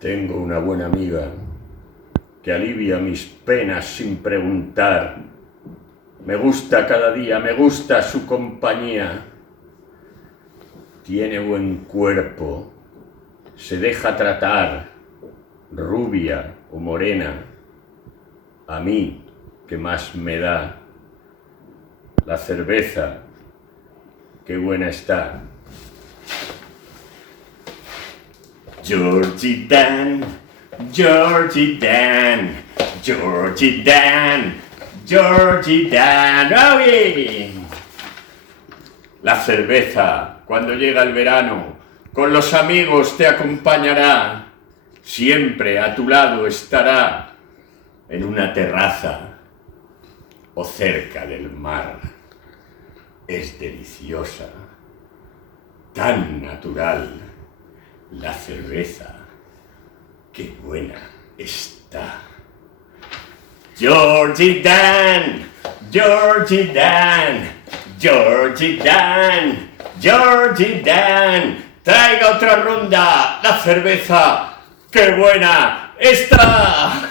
Tengo una buena amiga que alivia mis penas sin preguntar. Me gusta cada día, me gusta su compañía. Tiene buen cuerpo, se deja tratar, rubia o morena. A mí, ¿qué más me da? La cerveza, qué buena está. Georgie Dan, Georgie Dan, Georgie Dan, Georgie Dan. ¡Oye! La cerveza, cuando llega el verano, con los amigos te acompañará. Siempre a tu lado estará, en una terraza o cerca del mar. Es deliciosa, tan natural. La cerveza, qué buena está. Georgie Dan, Georgie Dan, Georgie Dan, Georgie Dan. Traiga otra ronda, la cerveza, qué buena está.